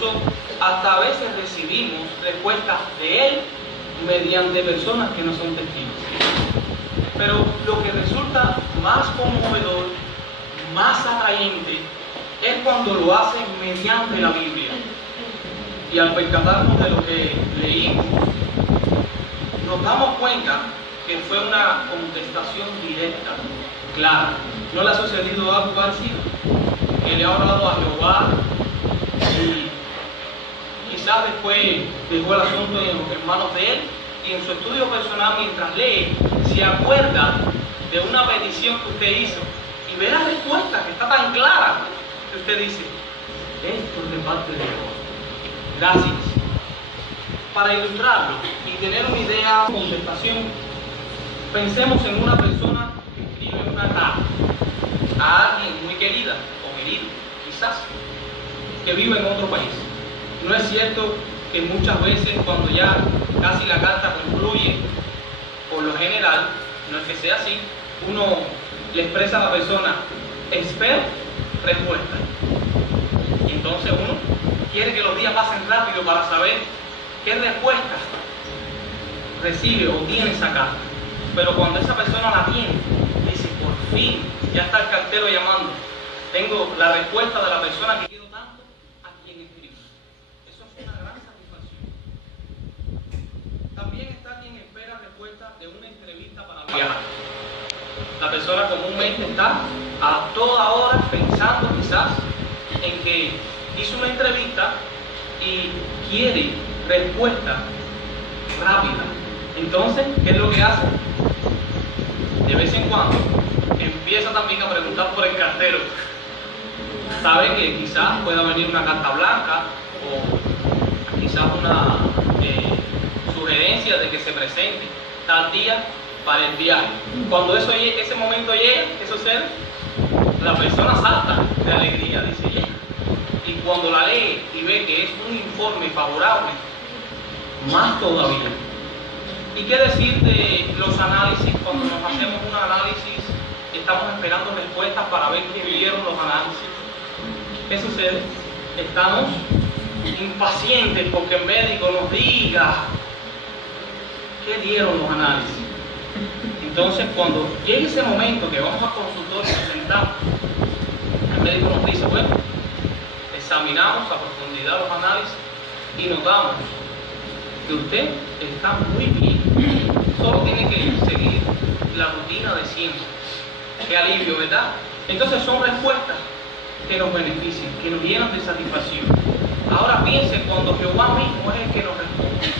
incluso hasta a veces recibimos respuestas de Él mediante personas que no son testigos. Pero lo que resulta más conmovedor, más atraente, es cuando lo hacen mediante la Biblia. Y al percatarnos de lo que leímos, nos damos cuenta que fue una contestación directa, clara. No le ha sucedido algo parecido, que le ha hablado a Jehová y quizás después dejó el asunto en manos de él, y en su estudio personal, mientras lee, se acuerda de una petición que usted hizo y ve la respuesta que está tan clara que usted dice: esto es de parte de Dios. Gracias. Para ilustrarlo y tener una idea de contestación, pensemos en una persona que escribe una carta a alguien muy querida o querido, quizás, que vive en otro país. No es cierto que muchas veces, cuando ya casi la carta concluye, por lo general, no es que sea así, uno le expresa a la persona: espero respuesta. Y entonces uno quiere que los días pasen rápido para saber qué respuesta recibe o tiene esa carta. Pero cuando esa persona la tiene, dice: por fin, ya está el cartero llamando, tengo la respuesta de la persona que quiero tanto, a quien escribo. Eso es una gran satisfacción. También está quien espera respuesta de una entrevista para viajar. La persona comúnmente está a toda hora pensando quizás en que hizo una entrevista y quiere respuesta rápida. Entonces, ¿qué es lo que hace? De vez en cuando empieza también a preguntar por el cartero. Sabe que quizás pueda venir una carta blanca o quizás una sugerencia de que se presente tal día para el viaje. Cuando ese momento llega, ¿qué sucede? La persona salta de alegría, dice ya. Y cuando la lee y ve que es un informe favorable, más todavía. ¿Y qué decir de los análisis? Cuando nos hacemos un análisis, estamos esperando respuestas para ver qué vieron los análisis. ¿Qué sucede? Estamos impacientes porque el médico nos diga qué dieron los análisis. Entonces, cuando llegue ese momento que vamos al consultorio y nos sentamos, el médico nos dice: bueno, examinamos a profundidad los análisis y notamos que usted está muy bien, solo tiene que seguir la rutina de siempre. Qué alivio, ¿verdad? Entonces son respuestas que nos benefician, que nos llenan de satisfacción. Ahora piensen cuando Jehová mismo es el que nos responde.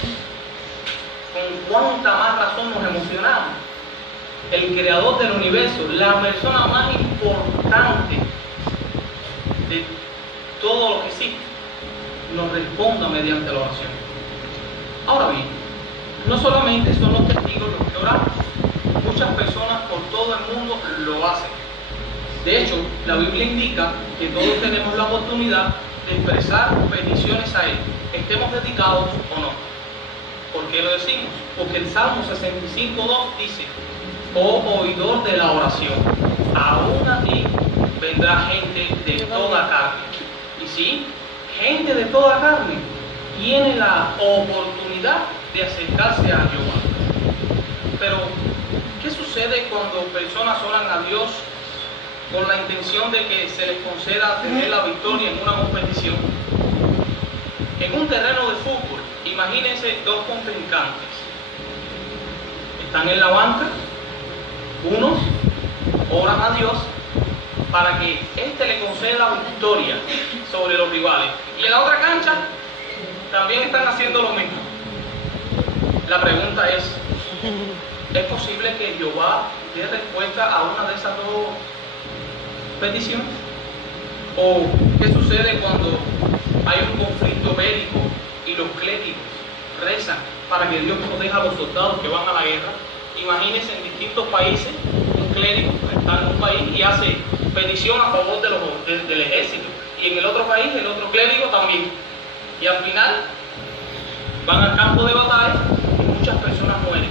Con cuánta más razón nos emocionamos. El creador del universo, la persona más importante de todo lo que existe, nos responda mediante la oración. Ahora bien, no solamente son los testigos los que oramos, muchas personas por todo el mundo lo hacen. De hecho, la Biblia indica que todos tenemos la oportunidad de expresar peticiones a Él, estemos dedicados o no. ¿Por qué lo decimos? Porque el Salmo 65:2 dice: oh oidor de la oración, aún a ti vendrá gente de toda carne. Y sí, gente de toda carne tiene la oportunidad de acercarse a Jehová. Pero, ¿qué sucede cuando personas oran a Dios con la intención de que se les conceda tener la victoria en una competición? En un terreno de fútbol, imagínense dos contrincantes. Están en la banca, unos oran a Dios para que éste le conceda victoria sobre los rivales. Y en la otra cancha también están haciendo lo mismo. La pregunta es posible que Jehová dé respuesta a una de esas dos peticiones? ¿O qué sucede cuando hay un conflicto bélico y los clérigos rezan para que Dios proteja a los soldados que van a la guerra? Imagínense en distintos países un clérigo que está en un país y hace petición a favor del ejército, y en el otro país el otro clérigo también, y al final van al campo de batalla y muchas personas mueren.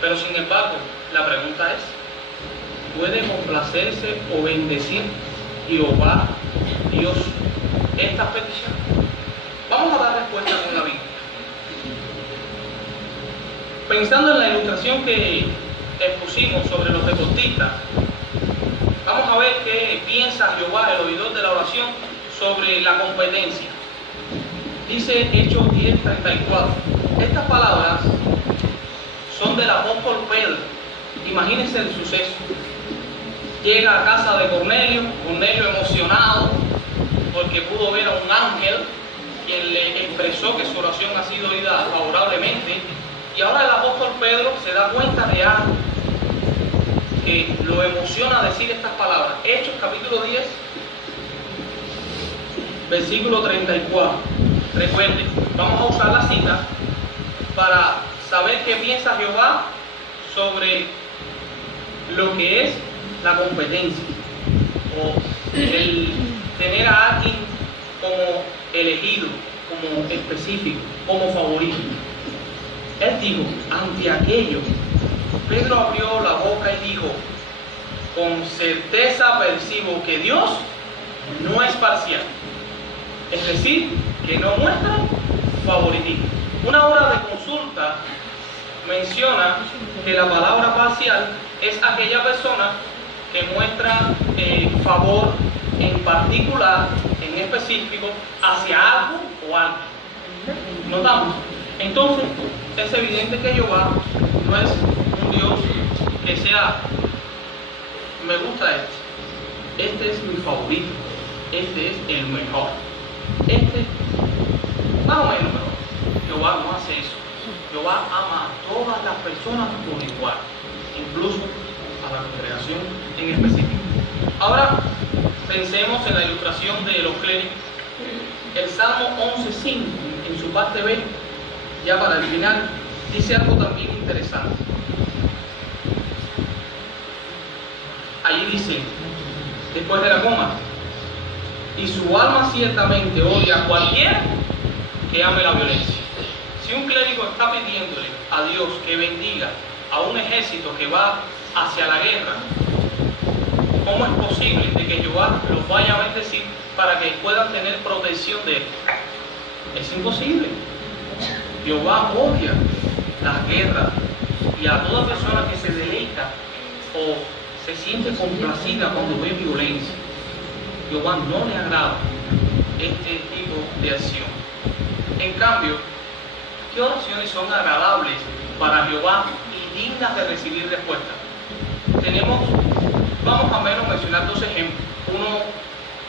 Pero sin embargo, la pregunta es: ¿puede complacerse o bendecir Jehová Dios estas peticiones? Vamos a dar respuesta con la Biblia. Pensando en la ilustración que expusimos sobre los deportistas, vamos a ver qué piensa Jehová, el oidor de la oración, sobre la competencia. Dice Hechos 10:34. Estas palabras son del apóstol Pedro. Imagínense el suceso. Llega a casa de Cornelio, Cornelio emocionado porque pudo ver a un ángel quien le expresó que su oración ha sido oída favorablemente. Y ahora el apóstol Pedro se da cuenta de algo que lo emociona decir estas palabras. Hechos capítulo 10, versículo 34. Recuerden, vamos a usar la cita para saber qué piensa Jehová sobre lo que es la competencia o el tener a alguien como elegido, como específico, como favorito. Él dijo, ante aquello, Pedro abrió la boca y dijo, con certeza percibo que Dios no es parcial, es decir, que no muestra favoritismo. Una hora de consulta menciona que la palabra parcial es aquella persona que muestra favor en particular, en específico, hacia algo o alguien. ¿Notamos? Entonces, es evidente que Jehová no es un Dios que sea, me gusta este es mi favorito, este es el mejor, este más o menos mejor. Jehová no hace eso. Jehová ama a todas las personas por igual, incluso a la congregación en específico. Ahora, pensemos en la ilustración de los clérigos. El Salmo 11:5, en su parte B, ya para el final, dice algo también interesante. Allí dice, después de la coma, y su alma ciertamente odia a cualquiera que ame la violencia. Si un clérigo está pidiéndole a Dios que bendiga a un ejército que va hacia la guerra, ¿cómo es posible de que Jehová los vaya a bendecir para que puedan tener protección de él? Es imposible. Jehová odia las guerras y a toda persona que se deleita o se siente complacida cuando ve violencia. Jehová no le agrada este tipo de acción. En cambio, ¿qué oraciones son agradables para Jehová y dignas de recibir respuesta? Vamos a menos mencionar dos ejemplos, uno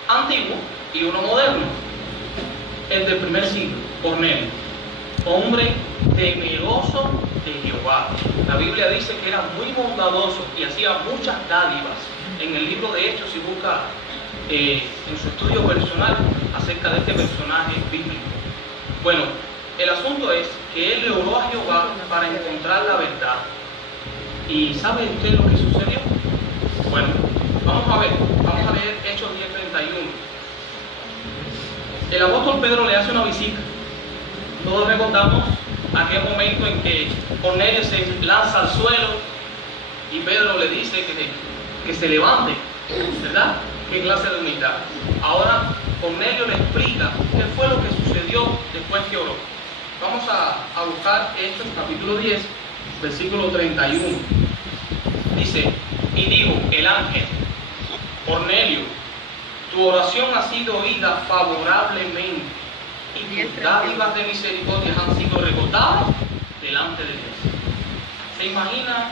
antiguo y uno moderno. El del primer siglo, Cornelio, hombre temeroso de Jehová. La Biblia dice que era muy bondadoso y hacía muchas dádivas. En el libro de Hechos, si busca en su estudio personal acerca de este personaje bíblico. Bueno, el asunto es que él le oró a Jehová para encontrar la verdad. ¿Y sabe usted lo que sucedió? Bueno, vamos a leer Hechos 10:31. El apóstol Pedro le hace una visita. Todos recordamos aquel momento en que Cornelio se lanza al suelo y Pedro le dice que se levante, ¿verdad? ¿Qué clase de humildad? Ahora Cornelio le explica qué fue lo que sucedió después que oró. Vamos a buscar Hechos capítulo 10, versículo 31. Dice, y dijo el ángel, Cornelio, tu oración ha sido oída favorablemente y tus dádivas de misericordia han sido recordadas delante de Dios. ¿Se imagina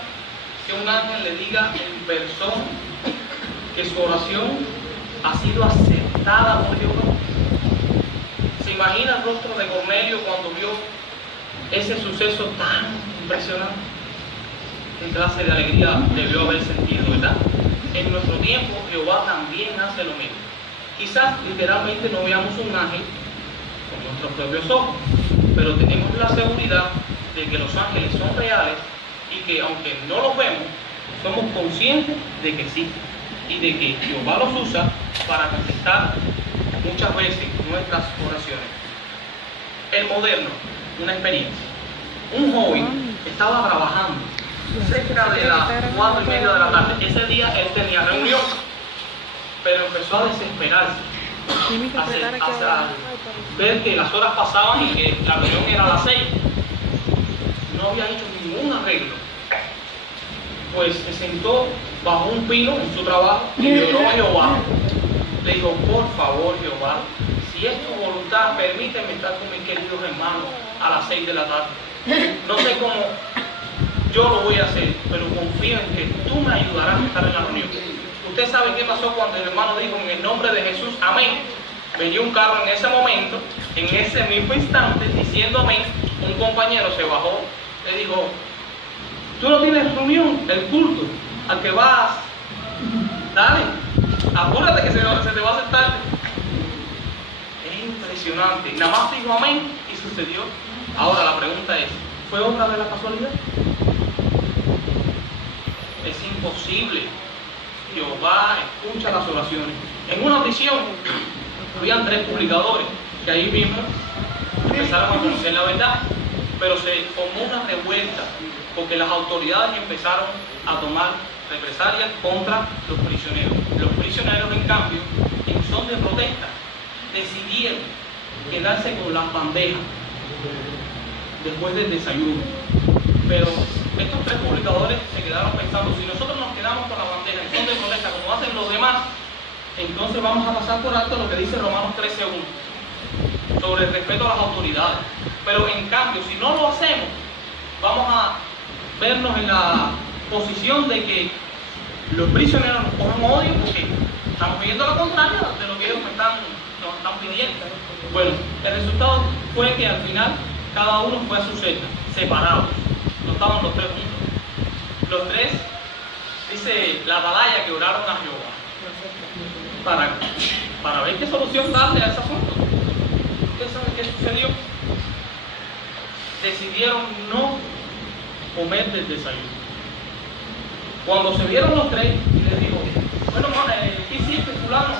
que un ángel le diga en persona que su oración ha sido aceptada por Jehová? ¿Se imagina el rostro de Cornelio cuando vio ese suceso tan impresionante? ¿Qué clase de alegría debió haber sentido, verdad? En nuestro tiempo, Jehová también hace lo mismo. Quizás literalmente no veamos un ángel con nuestros propios ojos, pero tenemos la seguridad de que los ángeles son reales y que aunque no los vemos, somos conscientes de que existen y de que Jehová los usa para contestar muchas veces nuestras oraciones. El moderno, una experiencia. Un joven estaba trabajando cerca de las 4:30 de la tarde. Ese día él tenía reunión, pero empezó a desesperarse hasta ver que las horas pasaban y que la reunión era a las 6. No había hecho ningún arreglo. Pues se sentó bajo un pino en su trabajo y le oró a Jehová. Le dijo, por favor, Jehová, si es tu voluntad, permíteme estar con mis queridos hermanos a las 6 de la tarde. No sé cómo yo lo voy a hacer, pero confío en que tú me ayudarás a estar en la reunión. Usted sabe qué pasó cuando el hermano dijo en el nombre de Jesús, amén. Venía un carro en ese momento, en ese mismo instante, diciendo amén. Un compañero se bajó, le dijo, tú no tienes reunión, el culto al que vas, dale, apúrate que se te va a hacer tarde. Es impresionante, nada más dijo amén y sucedió. Ahora la pregunta es, ¿fue obra de la casualidad? Es imposible. Jehová escucha las oraciones. En una audición habían 3 publicadores que ahí mismo empezaron a conocer la verdad, pero se formó una revuelta porque las autoridades empezaron a tomar represalias contra los prisioneros. Los prisioneros, en cambio, en son de protesta, decidieron quedarse con las bandejas después del desayuno. Pero estos 3 publicadores se quedaron pensando, si nosotros nos quedamos con la bandeja en son de protesta como hacen los demás, entonces vamos a pasar por alto lo que dice Romanos 13:1 sobre el respeto a las autoridades. Pero en cambio, si no lo hacemos, vamos a vernos en la posición de que los prisioneros nos cogen odio porque estamos pidiendo lo contrario de lo que ellos nos están pidiendo. Bueno, el resultado fue que al final cada uno fue a su celda, separados. No estaban los 3 juntos. Los 3, dice la atalaya, que oraron a Jehová para ver qué solución darle a ese asunto. ¿Usted sabe qué sucedió? Decidieron no comer del desayuno. Cuando se vieron los 3, les dijo, bueno, ¿qué hiciste, fulano?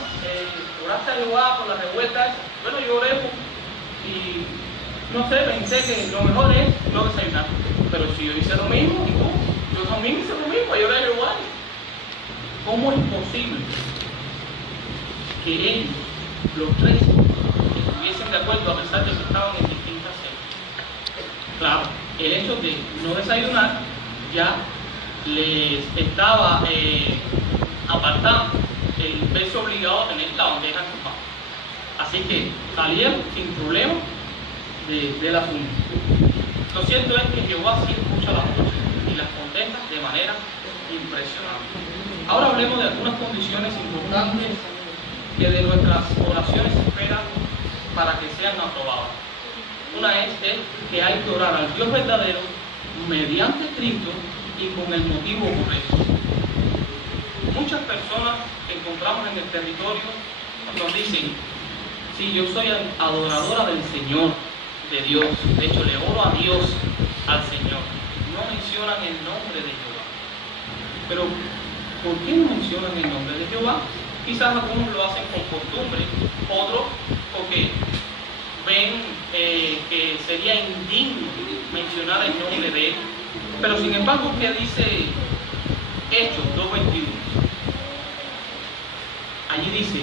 ¿Oraste a Jehová por la revuelta esa? Bueno, yo oré y no sé, pensé que lo mejor es no desayunar. Pero si yo hice lo mismo, y tú, yo también hice lo mismo, yo oré a Jehová. ¿Cómo es posible que ellos, los 3, estuviesen de acuerdo a pesar de que estaban en distintas celdas? Claro, el hecho de no desayunar ya les estaba apartando el verse obligado a tener la bandeja en sus manos. Así que salieron sin problema del asunto. Lo cierto es que Jehová sí escucha las voces y las contesta de manera impresionante. Ahora hablemos de algunas condiciones importantes que de nuestras oraciones se esperan para que sean aprobadas. Una es que hay que orar al Dios verdadero mediante Cristo y con el motivo correcto. Muchas personas que encontramos en el territorio nos dicen, sí, yo soy adoradora del Señor, de Dios, de hecho le oro a Dios, al Señor. No mencionan el nombre de Jehová. Pero, ¿por qué no mencionan el nombre de Jehová? Quizás algunos lo hacen con costumbre, otros porque ven que sería indigno mencionar el nombre de Él. Pero sin embargo, ¿qué dice Hechos 2:21? Allí dice,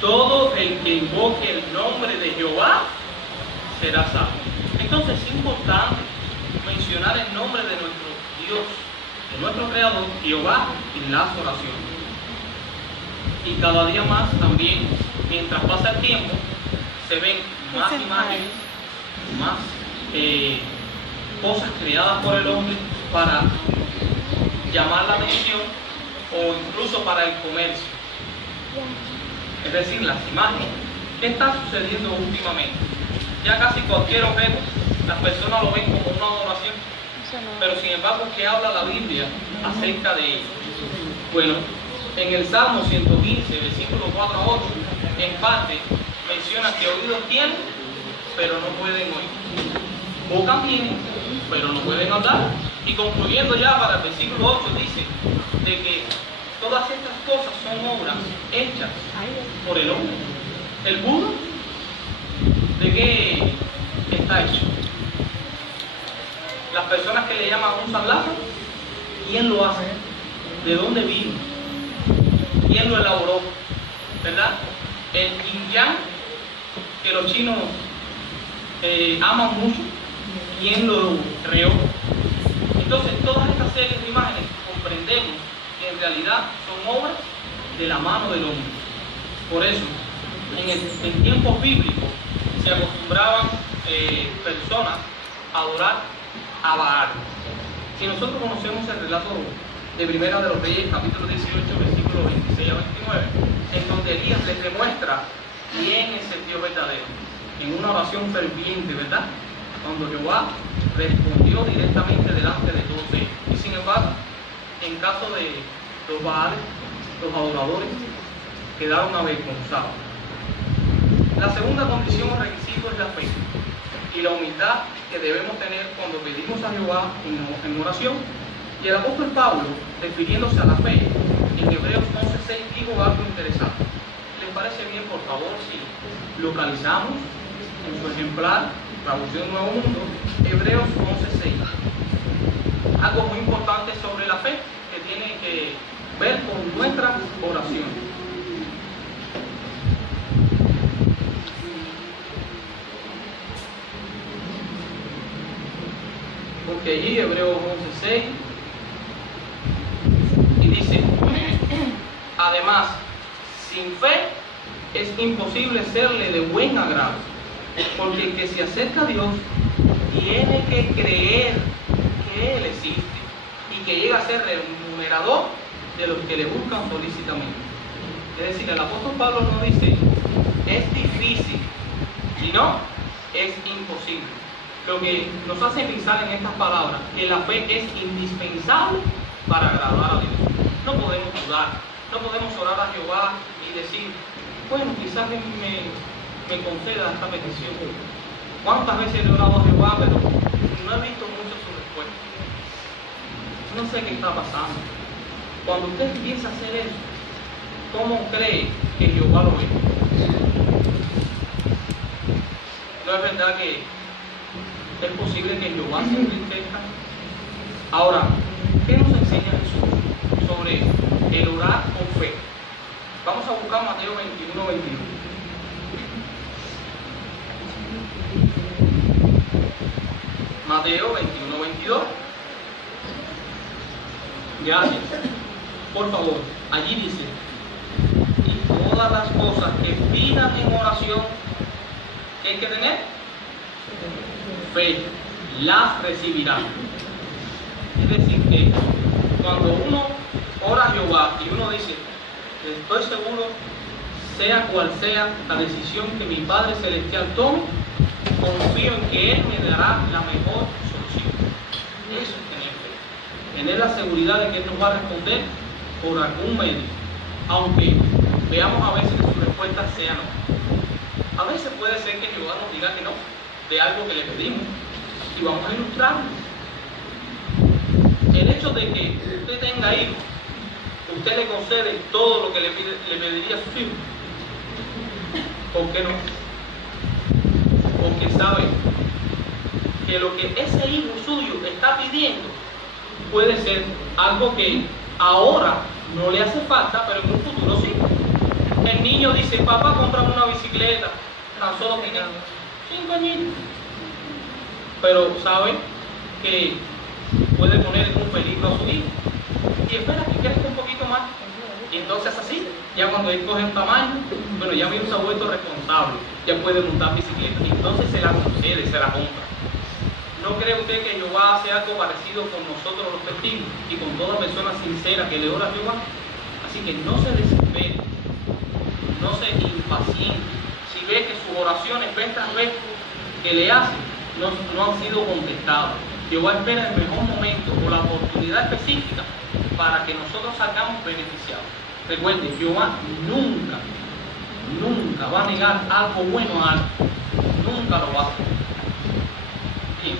todo el que invoque el nombre de Jehová será salvo. Entonces es importante mencionar el nombre de nuestro Dios, de nuestro Creador, Jehová, en las oraciones. Y cada día más también, mientras pasa el tiempo, se ven más imágenes, más cosas creadas por el hombre para llamar la atención o incluso para el comercio. Es decir, las imágenes. ¿Qué está sucediendo últimamente? Ya casi cualquier objeto, las personas lo ven como una adoración. Pero sin embargo, ¿qué habla la Biblia acerca de ello? Bueno, en el Salmo 115, versículos 4 a 8, en parte menciona que oídos tienen, pero no pueden oír. Boca tienen, pero no pueden hablar. Y concluyendo ya para el versículo 8 dice de que todas estas cosas son obras hechas por el hombre. ¿El Buda? ¿De qué está hecho? Las personas que le llaman un San Lázaro, ¿quién lo hace? ¿De dónde vino? ¿Quién lo elaboró? ¿Verdad? el yin yang, que los chinos aman mucho, quien lo creó. Entonces, todas estas series de imágenes comprendemos que en realidad son obras de la mano del hombre. Por eso, en tiempos bíblicos se acostumbraban personas a adorar a Baal. Si nosotros conocemos el relato de Primera de los Reyes, capítulo 18, versículos 26 a 29, en donde Elías les demuestra quién es el Dios verdadero, en una oración ferviente, ¿verdad? Cuando Jehová respondió directamente delante de todos ellos. Y sin embargo, en caso de los Baales, los adoradores quedaron avergonzados. La segunda condición o requisito es la fe y la humildad que debemos tener cuando pedimos a Jehová en oración. Y el apóstol Pablo, refiriéndose a la fe, en Hebreos 11:6 dijo algo interesante. ¿Les parece bien, por favor, si localizamos en su ejemplar, Traducción Nuevo Mundo, Hebreos 11:6? Algo muy importante sobre la fe que tiene que ver con nuestra oración. Porque allí Hebreos 11:6 y dice: además, sin fe es imposible serle de buen agrado, porque el que se acerca a Dios tiene que creer que Él existe y que llega a ser remunerador de los que le buscan solícitamente. Es decir, el apóstol Pablo no dice es difícil, sino es imposible. Lo que nos hace pensar en estas palabras, que la fe es indispensable para agradar a Dios. No podemos dudar, no podemos orar a Jehová y decir, bueno, quizás me conceda esta petición. ¿Cuántas veces le he orado a Jehová, pero no he visto mucho su respuesta? No sé qué está pasando. Cuando usted empieza a hacer eso, ¿cómo cree que Jehová lo ve? ¿No es verdad que es posible que Jehová se entristezca? Ahora, ¿qué nos enseña Jesús sobre el orar con fe? Vamos a buscar Mateo 21:22. Mateo 21:22. Gracias. Por favor, allí dice: y todas las cosas que pidan en oración, ¿qué hay que tener? Fe, las recibirán. Es decir, que cuando uno ora a Jehová y uno dice, estoy seguro, sea cual sea la decisión que mi Padre Celestial tome, confío en que Él me dará la mejor solución. Eso es tener fe. Tener la seguridad de que Él nos va a responder por algún medio, aunque veamos a veces que su respuesta sea no. A veces puede ser que Jehová nos diga que no de algo que le pedimos, y vamos a ilustrarlo. El hecho de que usted tenga hijos, usted le concede todo lo que le pediría a sus hijos. ¿Por qué no? Porque sabe que lo que ese hijo suyo está pidiendo puede ser algo que ahora no le hace falta, pero en un futuro sí. El niño dice, papá, cómprame una bicicleta, tan solo tenga 5 añitos, pero sabe que puede poner en un peligro a su hijo y espera que crezca un poquito más, y entonces así, ya cuando él coge un tamaño, bueno, ya mi hijo se ha vuelto responsable, ya puede montar bicicleta, y entonces se la concede, se la compra. ¿No cree usted que Jehová hace algo parecido con nosotros los testigos y con toda persona sincera que le ora a Jehová? Así que no se desespere, no se impaciente. Si ve que sus oraciones, vez tras vez que le hace, no han sido contestadas, Jehová espera el mejor momento o la oportunidad específica para que nosotros salgamos beneficiados. Recuerde, Jehová nunca va a negar algo bueno a algo. Nunca lo va a hacer. Y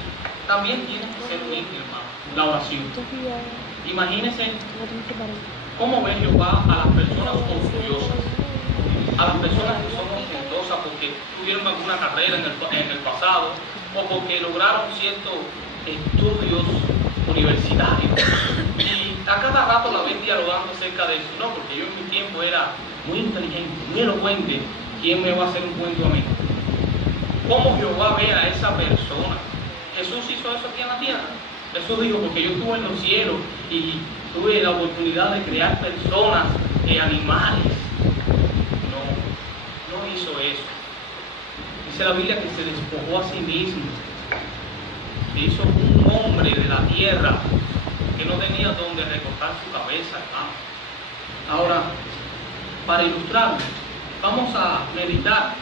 también tiene que ser humilde, hermano, la oración. Imagínense cómo ve Jehová a las personas orgullosas, a las personas que son ostentosas porque tuvieron alguna carrera en el pasado o porque lograron ciertos estudios universitarios, y a cada rato la ven dialogando acerca de eso. No, porque yo en mi tiempo era muy inteligente, muy elocuente, ¿quién me va a hacer un cuento a mí? ¿Cómo Jehová ve a esa persona? Jesús hizo eso aquí en la tierra. Jesús dijo, porque yo estuve en los cielos y tuve la oportunidad de crear personas, animales. No hizo eso. Dice la Biblia que se despojó a sí mismo. Se hizo un hombre de la tierra que no tenía donde recostar su cabeza, hermano. Ahora, para ilustrarlo, vamos a meditar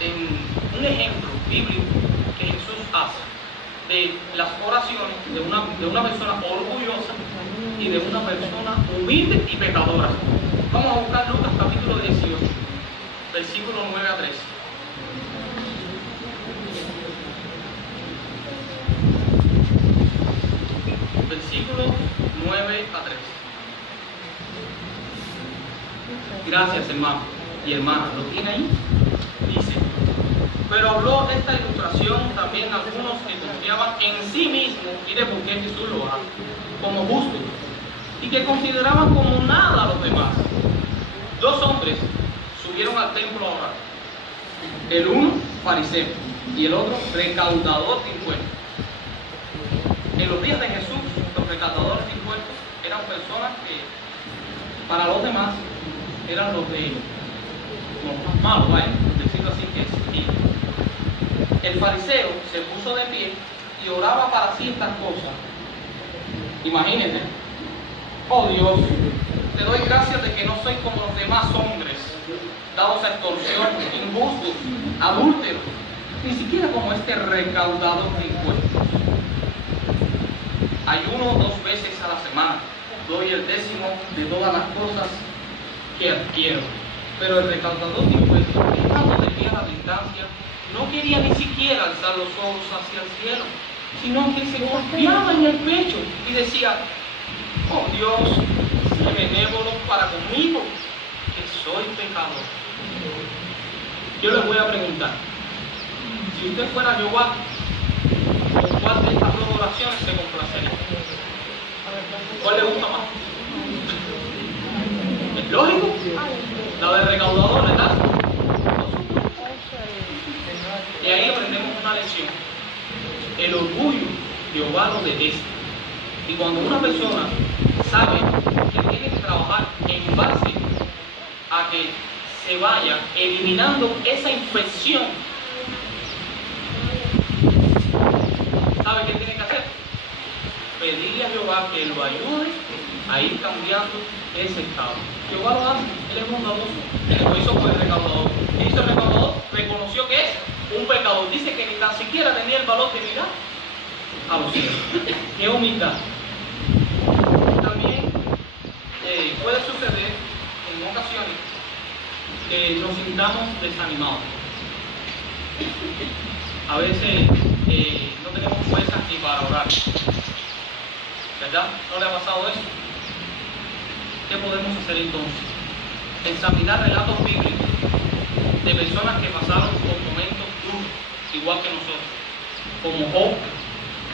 en un ejemplo bíblico que Jesús hace de las oraciones de una persona orgullosa y de una persona humilde y pecadora. Vamos a buscar Lucas capítulo 18, versículo 9 a 13. Versículos 9 a 13. Gracias, hermano y hermana. ¿Lo tiene ahí? Dice: pero habló esta ilustración también a algunos que confiaban en sí mismos, mire por qué Jesús lo hace, como justos, y que consideraban como nada a los demás. Dos hombres subieron al templo a orar. El uno, fariseo, y el otro, recaudador de impuestos. En los días de Jesús, los recaudadores de impuestos eran personas que, para los demás, eran los más malos, vaya, decirlo así, que existían. El fariseo se puso de pie y oraba para ciertas cosas. Imagínense: oh Dios, te doy gracias de que no soy como los demás hombres, dados a extorsión, injustos, adúlteros, ni siquiera como este recaudador de impuestos. Ayuno 2 veces a la semana, doy el 10º de todas las cosas que adquiero. Pero el recaudador de impuestos, estando de pie a la distancia, no quería ni siquiera alzar los ojos hacia el cielo, sino que se golpeaba en el pecho y decía: oh Dios, sé benévolo para conmigo, que soy pecador. Yo les voy a preguntar, si usted fuera Jehová, ¿con cuál de estas dos oraciones se complacería? ¿Cuál le gusta más? ¿Es lógico? La del recaudador, ¿verdad? Y ahí aprendemos una lección. El orgullo Jehová lo detesta. Y cuando una persona sabe que tiene que trabajar en base a que se vaya eliminando esa infección, ¿sabe qué tiene que hacer? Pedirle a Jehová que lo ayude a ir cambiando ese estado. Jehová lo hace, Él es bondadoso. Lo hizo por el recaudador. ¿Qué hizo el recaudador? Reconoció que es un pecador. Dice que ni tan siquiera tenía el valor de mirar a los cielos. ¡Qué humildad! También puede suceder en ocasiones que nos sintamos desanimados. A veces no tenemos fuerzas ni para orar. ¿Verdad? ¿No le ha pasado eso? ¿Qué podemos hacer entonces? Examinar relatos bíblicos de personas que pasaron por momentos duros, igual que nosotros, como Job,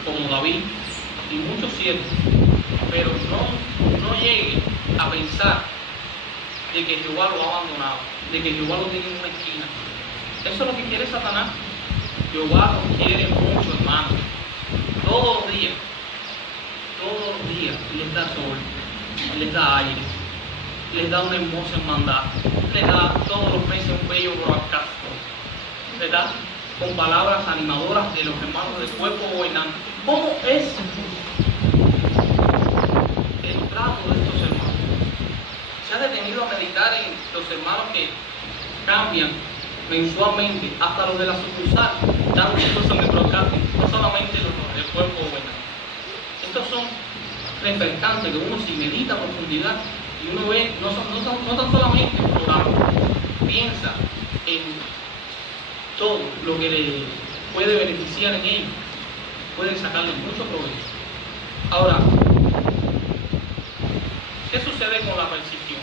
como David y muchos siervos, pero no llegue a pensar de que Jehová lo ha abandonado, de que Jehová lo tiene en una esquina. Eso es lo que quiere Satanás. Jehová lo quiere mucho, hermano. Todos los días les da sol, les da aire, les da una hermosa hermandad, les da todos los meses un bello broadcast, ¿verdad? Con palabras animadoras de los hermanos del cuerpo gobernante. ¿Cómo es el trato de estos hermanos? ¿Se ha detenido a meditar en los hermanos que cambian mensualmente, hasta los de la sucursal, dando incluso en el broadcasting, no solamente los del cuerpo gobernante? Estos son refrescantes, que uno si medita a profundidad y uno ve, no tan solamente orando, piensa en todo lo que le puede beneficiar en ellos, pueden sacarle mucho provecho. Ahora, ¿qué sucede con la persistión?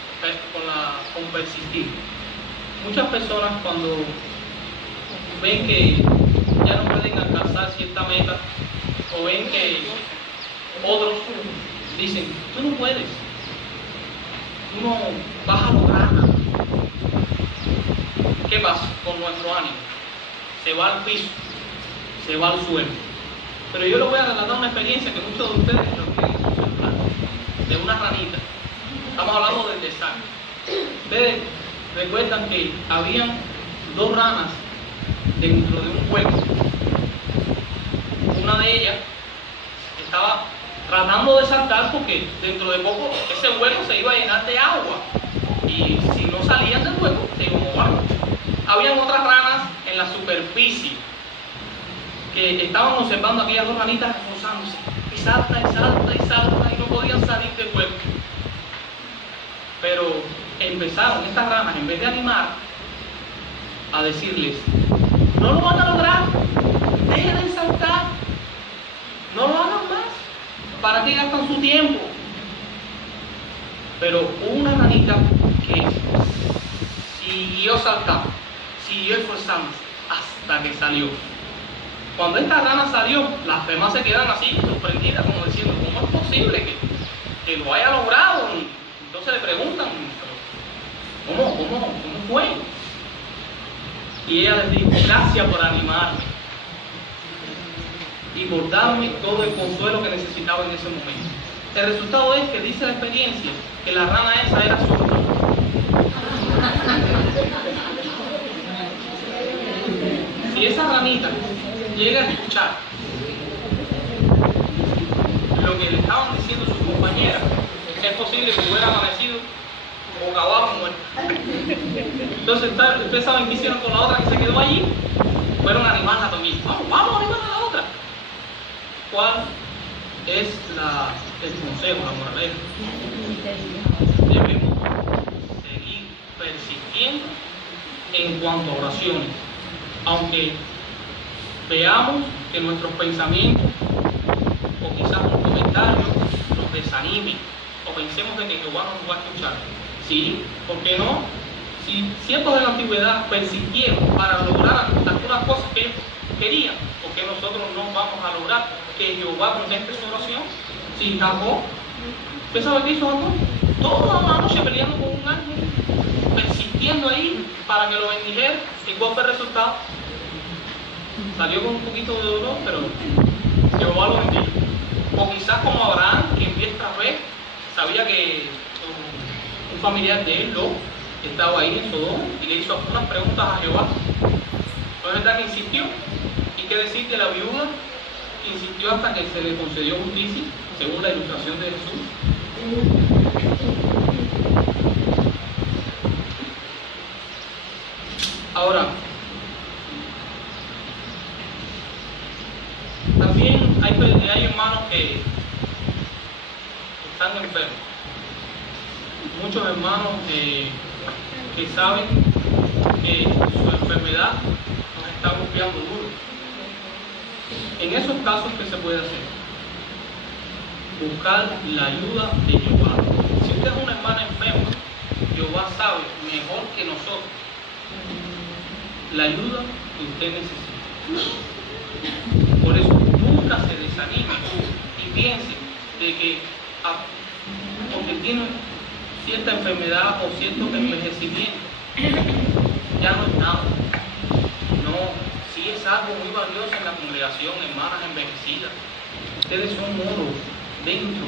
Con persistir. Muchas personas, cuando ven que ya no pueden alcanzar cierta meta, o ven que otros dicen: tú no puedes, tú no vas a lograr nada, ¿qué pasa con nuestro ánimo? Se va al piso, se va al suelo. Pero yo les voy a relatar una experiencia que muchos de ustedes lo tienen en su celular, de una ranita. Estamos hablando del desastre. Ustedes recuerdan que habían 2 ranas dentro de un hueco. Una de ellas estaba tratando de saltar porque dentro de poco ese hueco se iba a llenar de agua y si no salían del hueco se iban a mojar. Habían otras ranas en la superficie que estaban observando a aquellas 2 ranitas esforzándose y salta y salta y salta y no podían salir del hueco. Pero empezaron estas ranas, en vez de animar, a decirles: no lo van a lograr, dejen de saltar, no lo hagan más, ¿para qué gastan su tiempo? Pero hubo una ranita que siguió saltando, siguió esforzándose hasta que salió. Cuando esta rana salió, las demás se quedan así sorprendidas, como diciendo: ¿cómo es posible que lo haya logrado? Y entonces le preguntan: ¿cómo fue? Y ella les dijo: gracias por animarme y por darme todo el consuelo que necesitaba en ese momento. El resultado es que dice la experiencia que la rana esa era sorda. Si esa ranita llega a escuchar lo que le estaban diciendo sus compañeras, es posible que hubiera amanecido boca abajo muerta. Entonces, ustedes saben qué hicieron con la otra que se quedó allí. Fueron a animarla también. Vamos a animar a la otra. ¿Cuál es el consejo, la moraleja? Debemos seguir persistiendo en cuanto a oraciones, aunque veamos que nuestros pensamientos o quizás un comentario nos desanime o pensemos de que Jehová no nos va a escuchar. Sí, ¿por qué no? Si cientos de la antigüedad persistieron para lograr algunas cosas que ellos querían, ¿por qué nosotros no vamos a lograr que Jehová conteste su oración? Si Jacob, ¿usted sabe qué hizo Jacob? Toda la noche peleando con un ángel, persistiendo ahí para que lo bendijera. ¿Y cuál fue el resultado? Salió con un poquito de dolor, pero Jehová lo bendijo. O quizás como Abraham, que en vez tras vez sabía que un familiar de él, Lot, estaba ahí en Sodoma y le hizo algunas preguntas a Jehová. ¿No es verdad que insistió? ¿Y qué decir de la viuda que insistió hasta que se le concedió justicia, según la ilustración de Jesús? Ahora, también hay hermanos que están enfermos. Muchos hermanos que saben que su enfermedad nos está golpeando duro. En esos casos, ¿qué se puede hacer? Buscar la ayuda de Jehová. Si usted es una hermana enferma, Jehová sabe mejor que nosotros la ayuda que usted necesita. Por eso nunca se desanime y piense de que porque tiene cierta enfermedad o cierto envejecimiento ya no es nada. No, sí es algo muy valioso en la congregación, hermanas envejecidas. Ustedes son oro dentro.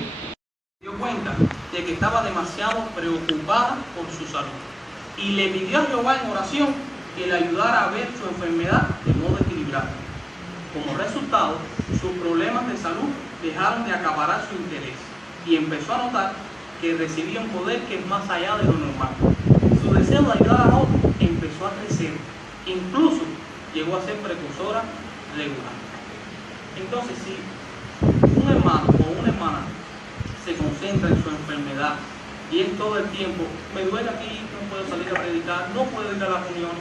Se dio cuenta de que estaba demasiado preocupada por su salud y le pidió a Jehová en oración que le ayudara a ver su enfermedad de modo equilibrado. Como resultado, sus problemas de salud dejaron de acaparar su interés y empezó a notar que recibía un poder que es más allá de lo normal. Su deseo de ayudar a otros empezó a crecer, incluso llegó a ser precursora regular. Entonces, si un hermano o una hermana se concentra en su enfermedad y es todo el tiempo: me duele aquí, no puedo salir a predicar, no puedo ir a la reunión,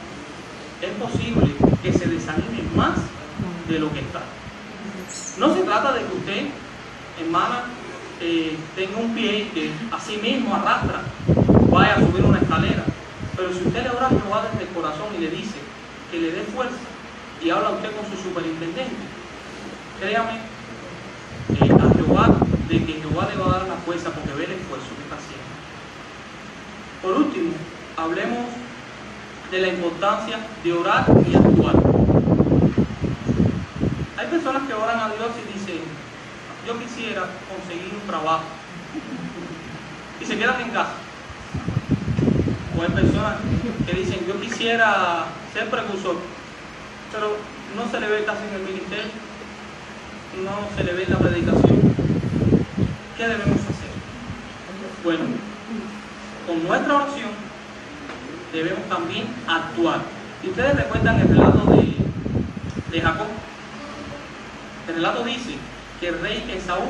es posible que se desanime más de lo que está. No se trata de que usted, hermana, tenga un pie que así mismo arrastra, vaya a subir una escalera, pero si usted le ora a Jehová desde el corazón y le dice que le dé fuerza y habla usted con su superintendente, créame a Jehová de que Jehová le va a dar la fuerza porque ve el esfuerzo que está haciendo. Por último, hablemos de la importancia de orar y actuar. Hay personas que oran a Dios y dicen, yo quisiera conseguir un trabajo, y se quedan en casa. O hay personas que dicen, yo quisiera ser precursor, pero no se le ve casi en el ministerio, no se le ve en la predicación. ¿Qué debemos hacer? Bueno, con nuestra oración debemos también actuar. Y ustedes recuerdan el relato de Jacob. El relato dice que el rey Esaú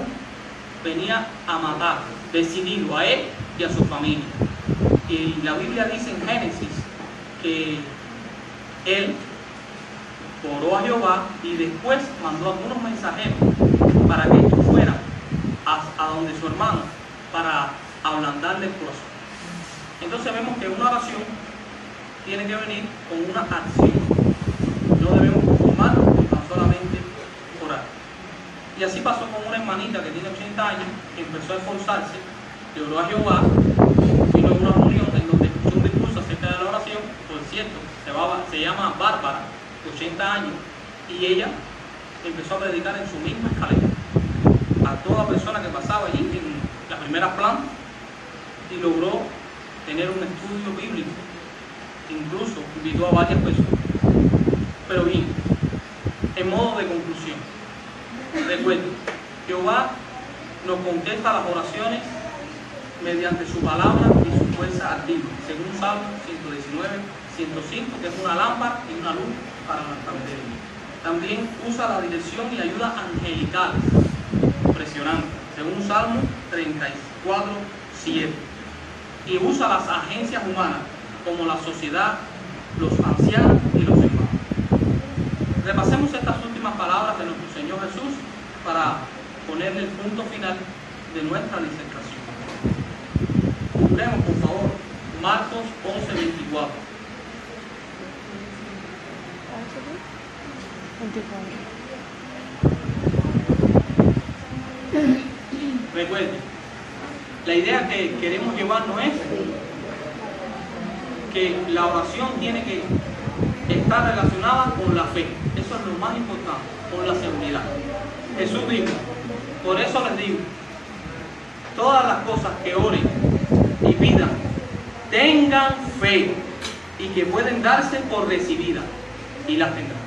venía a matar, decidido, a él y a su familia. Y la Biblia dice en Génesis que él oró a Jehová y después mandó a algunos mensajeros para que ellos fueran a donde su hermano para ablandarle el corazón. Entonces vemos que una oración tiene que venir con una acción. No debemos conformarnos con tan solamente orar. Y así pasó con una hermanita que tiene 80 años, que empezó a esforzarse, le oró a Jehová, vino a una reunión en donde escuchó un discurso acerca de la oración. Por cierto, se llama Bárbara, de 80 años, y ella empezó a predicar en su misma escalera a toda persona que pasaba allí en la primera planta, y logró tener un estudio bíblico. Incluso invitó a varias personas. Pero bien, en modo de conclusión, recuerden, Jehová nos contesta las oraciones mediante su palabra y su fuerza activa, según Salmo 119, 105, que es una lámpara y una luz para nuestra vida. También usa la dirección y ayuda angelical, impresionante, según Salmo 34, 7. Y usa las agencias humanas, como la sociedad, los ancianos y los hermanos. Repasemos estas últimas palabras de nuestro Señor Jesús para ponerle el punto final de nuestra disertación. Oremos, por favor, Marcos 11, 24. Recuerden, la idea que queremos llevarnos es que la oración tiene que estar relacionada con la fe. Eso es lo más importante, con la seguridad. Jesús dijo, por eso les digo, todas las cosas que oren y pidan, tengan fe y que pueden darse por recibidas, y las tendrán.